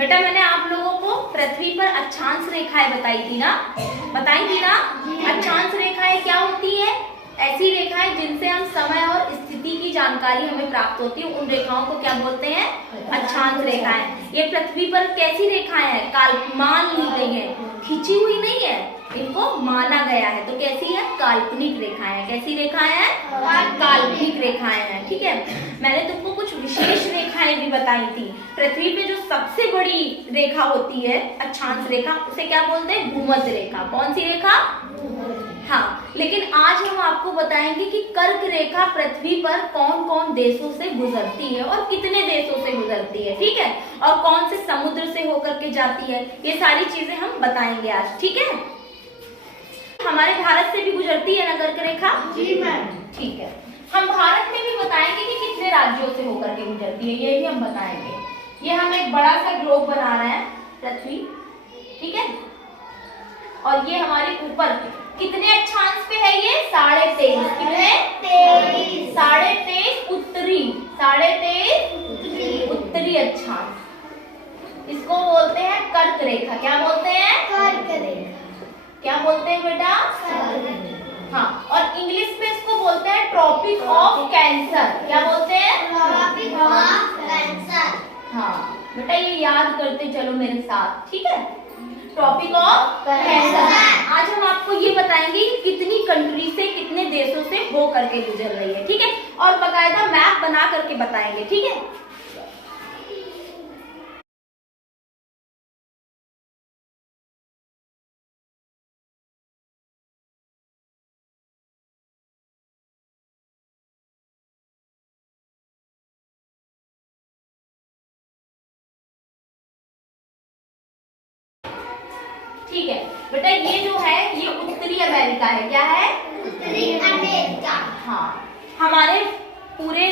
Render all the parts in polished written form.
बेटा मैंने आप लोगों को पृथ्वी पर अक्षांश रेखाएं बताई थी ना, अक्षांश रेखाएं क्या होती है? ऐसी रेखाएं जिनसे हम समय और स्थिति की जानकारी हमें प्राप्त होती है, उन रेखाओं को क्या बोलते हैं? अक्षांश रेखाएं। ये पृथ्वी पर कैसी रेखाएं हैं? मान ली गई है, खींची हुई नहीं है, इनको माना गया है। तो कैसी है? काल्पनिक रेखाएं हैं। कैसी रेखाएं हैं? काल्पनिक रेखाएं हैं। ठीक है, मैंने तुमको कुछ विशेष रेखाएं भी बताई थी। पृथ्वी पे जो सबसे बड़ी रेखा होती है अक्षांश रेखा, उसे क्या बोलते हैं? भूमध्य रेखा। कौन सी रेखा? हाँ, लेकिन आज हम आपको बताएंगे कि कर्क रेखा पृथ्वी पर कौन कौन देशों से गुजरती है और कितने देशों से गुजरती है। ठीक है, और कौन से समुद्र से होकर के जाती है, ये सारी चीजें हम बताएंगे आज। ठीक है, हमारे भारत से भी गुजरती है ना कर्क रेखा? जी मैम। ठीक है, हम भारत में भी बताएंगे कि कितने राज्यों से होकर के गुजरती है, ये भी हम बताएंगे। ये हम एक बड़ा सा ग्लोब बना रहे हैं पृथ्वी, ठीक है, और ये हमारे ऊपर कितने अक्षांश पे है? ये 23.5। कितने? 23.5 उत्तरी, 23.5 उत्तरी अक्षांश। इसको बोलते हैं कर्क रेखा। क्या बोलते हैं? कर्क रेखा। क्या बोलते हैं बेटा? हाँ, और इंग्लिश में इसको बोलते हैं ट्रॉपिक ऑफ कैंसर। क्या बोलते हैं? Tropic of cancer. हाँ बेटा, ये याद करते चलो मेरे साथ। ठीक है, ट्रॉपिक ऑफ कैंसर। आज हम आपको ये बताएंगे कि कितनी कंट्री से, कितने देशों से हो करके गुजर रही है। ठीक है, और बकायदा मैप बना करके बताएंगे। ठीक है, ठीक है बेटा, ये जो है ये उत्तरी अमेरिका है। क्या है? उत्तरी अमेरिका। हाँ, हमारे पूरे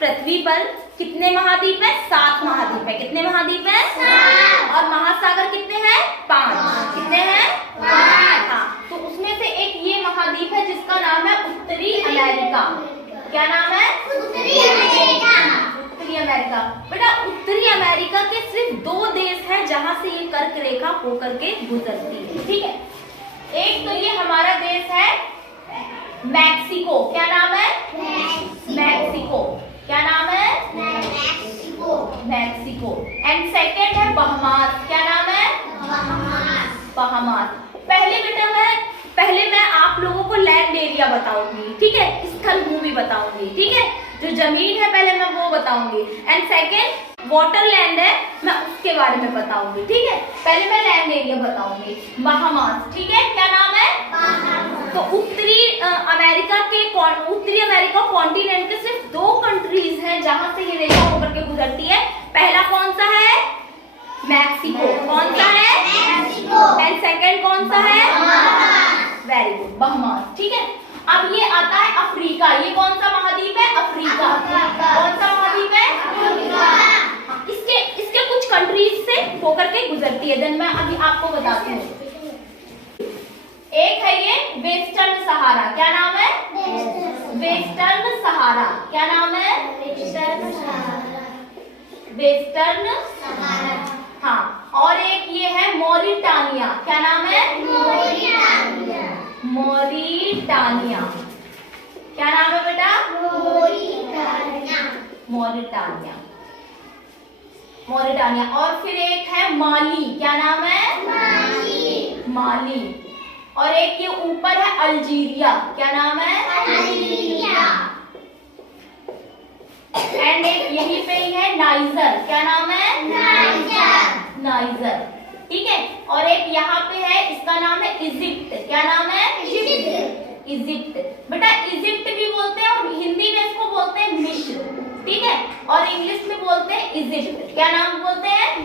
पृथ्वी पर कितने महाद्वीप है? 7 महाद्वीप है। कितने महाद्वीप है? 7। और महासागर कितने हैं? 5। कितने हैं? 5। हाँ, तो उसमें से एक ये महाद्वीप है जिसका नाम है उत्तरी अमेरिका। क्या नाम है? उत्तरी अमेरिका। उत्तरी अमेरिका। बेटा उत्तरी अमेरिका के सिर्फ 2 देश हैं जहां से ये कर्क रेखा होकर के गुजरती है। ठीक है, एक तो ये हमारा देश है मैक्सिको। क्या नाम है? मैक्सिको। क्या नाम है? मैक्सिको। एंड सेकेंड है बहामास। क्या नाम है? बहामास। पहले मैं आप लोगों को लैंड एरिया बताऊंगी। ठीक है, स्थल भूमि बताऊंगी। ठीक है, जो जमीन है पहले मैं वो बताऊंगी, एंड सेकेंड वाटर लैंड है, मैं उसके बारे में बताऊंगी। ठीक है, पहले मैं लैंड एरिया बताऊंगी। बहामास। ठीक है, क्या नाम है? तो उत्तरी अमेरिका कॉन्टिनेंट के सिर्फ 2 कंट्रीज हैं जहां से ये रेखा होकर के गुजरती है। पहला कौन सा है? मैक्सिको। कौन सा है? मैक्सिको। एंड सेकेंड कौन सा है? Very good, Bahamas. ठीक है, अब ये आता है अफ्रीका। ये कौन सा महाद्वीप है? अफ्रीका। कौन सा महाद्वीप है? हाँ, इसके कुछ कंट्रीज से होकर के गुजरती है। देन मैं अभी आपको बताती हूँ। एक है ये वेस्टर्न सहारा। क्या नाम है? वेस्टर्न सहारा। क्या नाम है? वेस्टर्न सहारा। हाँ, और एक ये है मॉरिटानिया। क्या नाम है? मॉरिटानिया। क्या नाम है बेटा? मॉरिटानिया। और फिर एक है माली। क्या नाम है? माली। और एक ये ऊपर है अल्जीरिया। क्या नाम है? एंड एक यहीं पे ही है नाइजर। क्या नाम है? नाइजर। ठीक है, और एक यहाँ पे है, इसका नाम है इजिप्ट। क्या नाम है? इजिप्ट। बेटा इजिप्ट भी बोलते हैं और हिंदी में इसको बोलते हैं मिस्र। ठीक है, और इंग्लिश में बोलते हैं इजिप्ट। क्या नाम बोलते हैं?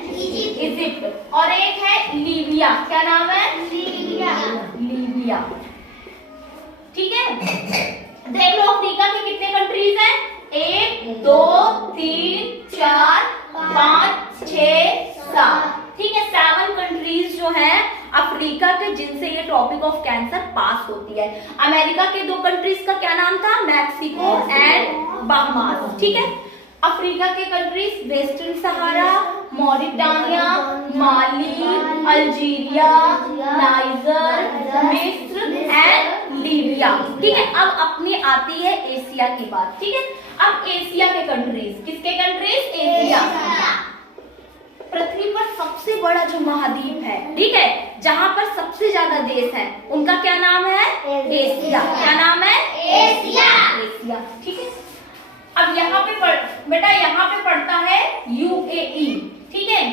इजिप्ट। और एक है लीबिया। क्या नाम है? लीबिया। ठीक है, देख लो अफ्रीका के कितने कंट्रीज हैं? 1 2 3 4 5 6 7। ठीक है, 7 कंट्रीज जो है अफ्रीका के जिनसे ये ट्रॉपिक ऑफ कैंसर पास होती है। अमेरिका के 2 कंट्रीज का क्या नाम था? Mexico and Bahamas. ठीक है, अफ्रीका के कंट्रीज वेस्टर्न सहारा, मॉरिटानिया, अल्जीरिया, नाइजर, मिस्र एंड लीबिया। ठीक है, अब अपनी आती है एशिया की बात। ठीक है, अब एशिया के कंट्रीज, किसके कंट्रीज? एशिया। पृथ्वी पर सबसे बड़ा जो महाद्वीप है, ठीक है, जहाँ पर सबसे ज्यादा देश है, उनका क्या नाम है? एशिया। क्या नाम है? एशिया। एशिया। ठीक है, अब यहाँ पे बेटा यहाँ पे पढ़ता है यूएई। ठीक है,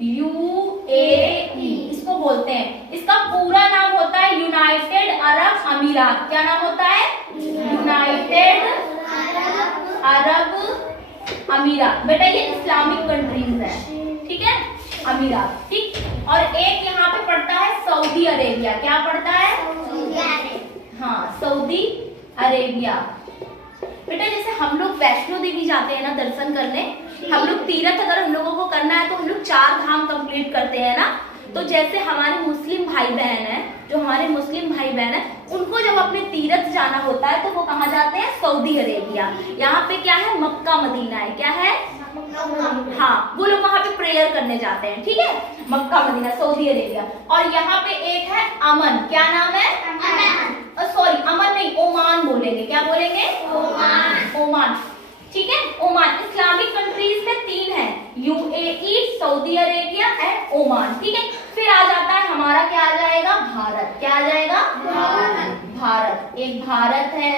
यूएई इसको बोलते हैं। इसका पूरा नाम होता है यूनाइटेड अरब अमीरात। क्या नाम होता है? यूनाइटेड अरब अमीरात। बेटा ये इस्लामिक कंट्रीज है। ठीक है, अमीरात। ठीक, और एक यहाँ पे पड़ता है सऊदी अरेबिया। क्या पड़ता है? हाँ, सऊदी अरेबिया। बेटा जैसे हम लोग वैष्णो देवी जाते हैं ना दर्शन करने, हम लोग तीर्थ अगर हम लोगों को करना है तो हम लोग 4 धाम कंप्लीट करते हैं ना। तो जैसे हमारे मुस्लिम भाई बहन है, जो हमारे मुस्लिम भाई बहन है, उनको जब अपने तीर्थ जाना होता है तो वो कहाँ जाते हैं? Saudi Arabia. यहाँ पे क्या है? मक्का मदीना है। क्या है? हाँ, वो लोग वहाँ पे प्रेयर करने जाते हैं। ठीक है, मक्का मदीना, सऊदी अरेबिया। और यहाँ पे एक है अमन। क्या नाम है? सॉरी, अमन नहीं, ओमान बोलेंगे। क्या बोलेंगे? ओमान। ओमान। ठीक है, ओमान। इस्लामिक कंट्रीज में 3 है, UAE, Saudi Arabia and Oman. ठीक है, फिर आ जाता है हमारा, क्या आ जाएगा? भारत। क्या आ जाएगा? भारत। एक भारत है,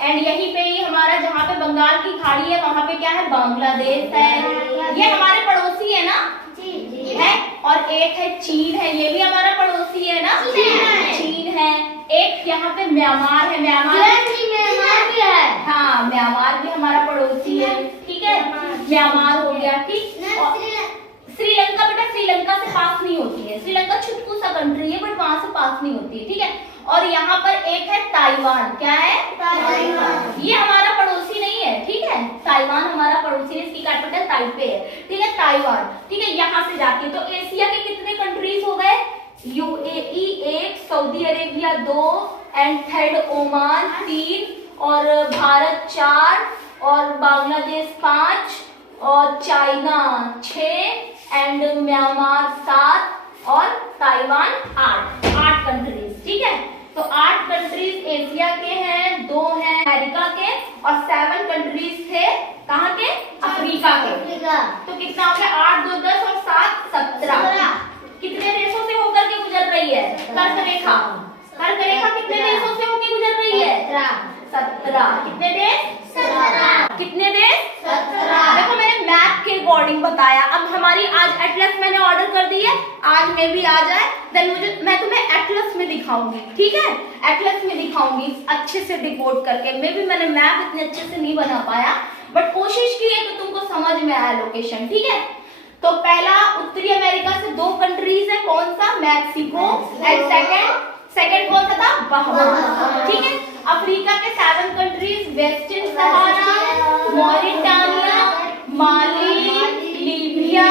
एंड यहीं पे ही हमारा जहाँ पे बंगाल की खाड़ी है वहाँ पे क्या है? बांग्लादेश है। ये हमारे पड़ोसी है ना? है। और एक है चीन है, ये भी हमारा पड़ोसी है ना? चीन है। एक यहाँ पे म्यांमार है। म्यांमार भी है। हाँ, म्यांमार भी हमारा पड़ोसी है। ठीक है, म्यांमार हो गया। ठीक, श्रीलंका बेटा श्रीलंका से पास नहीं होती है। श्रीलंका छुटकू सा कंट्री है, बट वहां से पास नहीं होती है। ठीक है, और यहाँ पर एक है ताइवान। क्या है? ताइवान। ये हमारा पड़ोसी नहीं है। ठीक है, ताइवान हमारा पड़ोसी है, इसकी कैपिटल ताइपे है। ठीक है, ताइवान। ठीक है, यहाँ से जाती है। तो एशिया के कितने कंट्रीज हो गए? UAE 1, Saudi Arabia 2 and third Oman 3 और भारत 4 और बांग्लादेश 5 और चाइना 6 एंड म्यांमार 7 और ताइवान 8 कंट्रीज। ठीक है, तो 8 कंट्रीज एशिया के हैं, 2 हैं अमेरिका के और 7 कंट्रीज थे कहाँ के? अफ्रीका के। तो कितना हो गया? 8 2 10 और 7 17। कितने देशों से होकर के गुजर रही है कर्क रेखा? कर्क रेखा कितने देशों से होकर गुजर रही है? 17। कितने देश? 17। कितने देश? 17। देखो मैंने मैप के अकॉर्डिंग बताया। अब हमारी आज एटलस मैंने ऑर्डर कर दी है, आज में भी आ जाए देन मैं तुम्हें एटलस में दिखाऊंगी। ठीक है, एटलस में दिखाऊंगी अच्छे से डिकोड करके। मैंने मैप इतने अच्छे से नहीं बना पाया, बट कोशिश की है कि तुमको समझ में आया लोकेशन। ठीक है, तो पहला उत्तरी अमेरिका से 2 कंट्रीज है, कौन सा? मैक्सिको एंड सेकंड कौन सा था? बहामा। ठीक है, अफ्रीका के 7 कंट्रीज, वेस्टर्न सहारा, मॉरिटानिया, माली, लीबिया,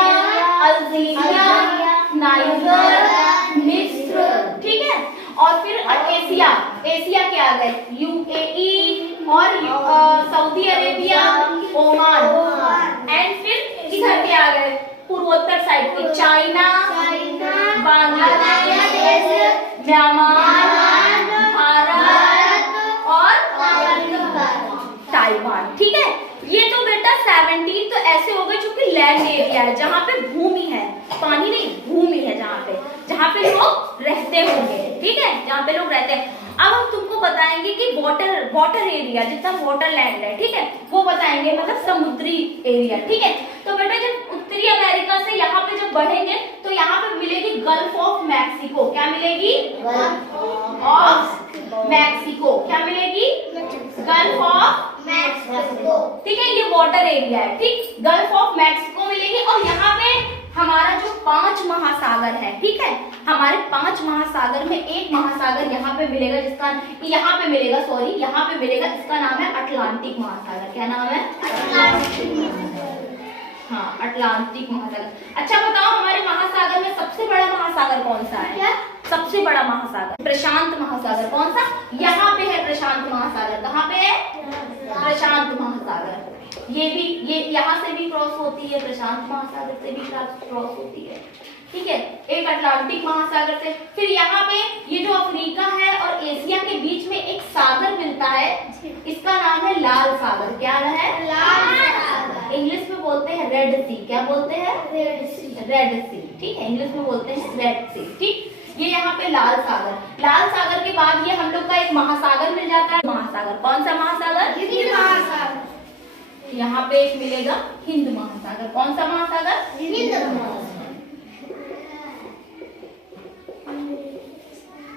अल्जीरिया, नाइजर, मिस्र। ठीक है, और फिर एशिया के आ गए यूएई और सऊदी अरेबिया, ओमान एंड फिर इधर के आ गए पूर्वोत्तर साइड के चाइना, बांग्लादेश, म्यांमार, भारत और ताइवान। ठीक है, ये तो बेटा 17 तो ऐसे हो गए जो कि लैंड एरिया है, जहाँ पे भूमि है, पानी नहीं भूमि है, जहाँ पे लोग रहते होंगे। ठीक है, जहाँ पे लोग रहते हैं। अब हम तुमको बताएंगे कि वाटर एरिया, जितना वाटर लैंड है, ठीक है, वो बताएंगे, मतलब समुद्री एरिया। ठीक है, तो बेटा जब उत्तरी अमेरिका से यहाँ पे जब बढ़ेंगे तो यहाँ पे मिलेगी गल्फ ऑफ मैक्सिको। क्या मिलेगी? Gulf of Mexico. क्या मिलेगी? Gulf of Mexico. ठीक है, ये वाटर एरिया है। ठीक, गल्फ ऑफ मैक्सिको मिलेगी। और यहाँ पे हमारा जो 5 महासागर है, ठीक है, हमारे 5 महासागर में एक महासागर यहाँ पे मिलेगा, यहाँ पे मिलेगा, इसका नाम है अटलांटिक महासागर। क्या नाम है? हाँ, अटलांटिक महासागर। अच्छा बताओ, हमारे महासागर में सबसे बड़ा महासागर कौन सा है? क्या? सबसे बड़ा महासागर प्रशांत महासागर। कौन सा? यहाँ पे है प्रशांत महासागर। कहाँ पे है? प्रशांत महासागर। ये भी, ये यहाँ से भी क्रॉस होती है, प्रशांत महासागर से भी क्रॉस होती है, ठीक है, एक अटलांटिक महासागर से। फिर यहाँ पे ये जो अफ्रीका है और एशिया के बीच में एक सागर मिलता है, इसका नाम है लाल सागर। क्या है? लाल सागर। इंग्लिश में बोलते हैं रेड सी। क्या बोलते हैं? रेड सी, ठीक है, इंग्लिश में बोलते हैं रेड सी, ठीक। ये यहाँ पे लाल सागर, लाल सागर के बाद ये हम लोग का एक महासागर मिल जाता है। महासागर, कौन सा महासागर? हिंद महासागर। यहाँ पे एक मिलेगा हिंद महासागर। कौन सा महासागर? हिंद महासागर।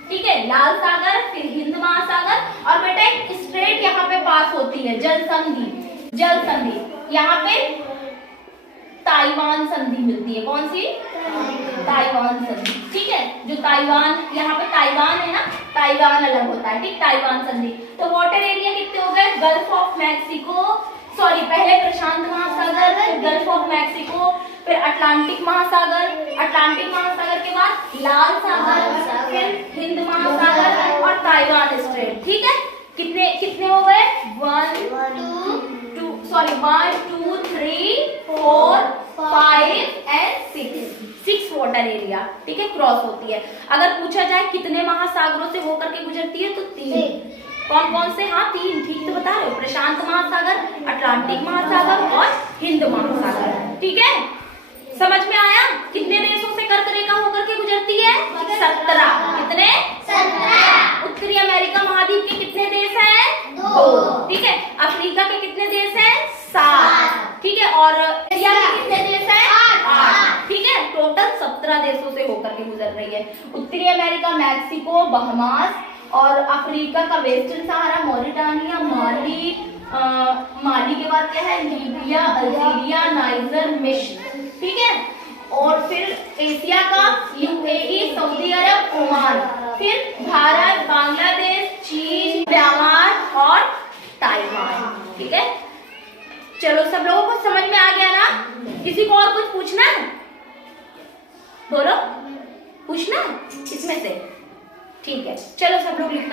ठीक है, लाल सागर, फिर हिंद महासागर, और बेटा एक स्ट्रेट यहाँ पे पास होती है, जल संधि। जल संधि, यहाँ पे ताइवान संधि मिलती है। कौन सी? ताइवान संधि, ठीक है। जो ताइवान, यहाँ पे ताइवान है ना, ताइवान अलग होता है, ठीक, ताइवान संधि। तो वाटर एरिया कितने हो गए? गल्फ ऑफ मैक्सिको, सॉरी, पहले प्रशांत महासागर, फिर गल्फ ऑफ मैक्सिको, फिर अटलांटिक महासागर, अटलांटिक महासागर के बाद लाल सागर, फिर हिंद महासागर और ताइवान स्ट्रेट, ठीक है। कितने कितने हो गए? 1 2 3 4 5 and 6 वाटर एरिया, ठीक है, क्रॉस होती है। अगर पूछा जाए कितने महासागरों से होकर के गुजरती है तो 3। कौन कौन से? हाँ 3, ठीक तो बता रहे हो, प्रशांत महासागर, अटलांटिक महासागर और हिंद महासागर, ठीक है। समझ में आया? कितने देशों से कर्क रेखा होकर के गुजरती है? 17। कितने? 17। उत्तरी अमेरिका महाद्वीप के कितने देश हैं? 2, ठीक है। अफ्रीका के कितने देश हैं? 7, ठीक है। और एशिया के कितने देश हैं? 8, ठीक है। टोटल 17 देशों से होकर के गुजर रही है। उत्तरी अमेरिका मैक्सिको, बहमास, और अफ्रीका का वेस्टर्न सहारा, मॉरिटानिया, माली के बाद क्या है? लीबिया, अल्जीरिया, नाइजर, मिस्र, ठीक है। और फिर एशिया का यूएई, सऊदी अरब, ओमान, फिर भारत, बांग्लादेश, चीन, म्यांमार और ताइवान, ठीक है। चलो, सब लोगों को समझ में आ गया ना? किसी को और कुछ पूछना है? बोलो, पूछना इसमें से? ठीक है, चलो सब लोग लिखना।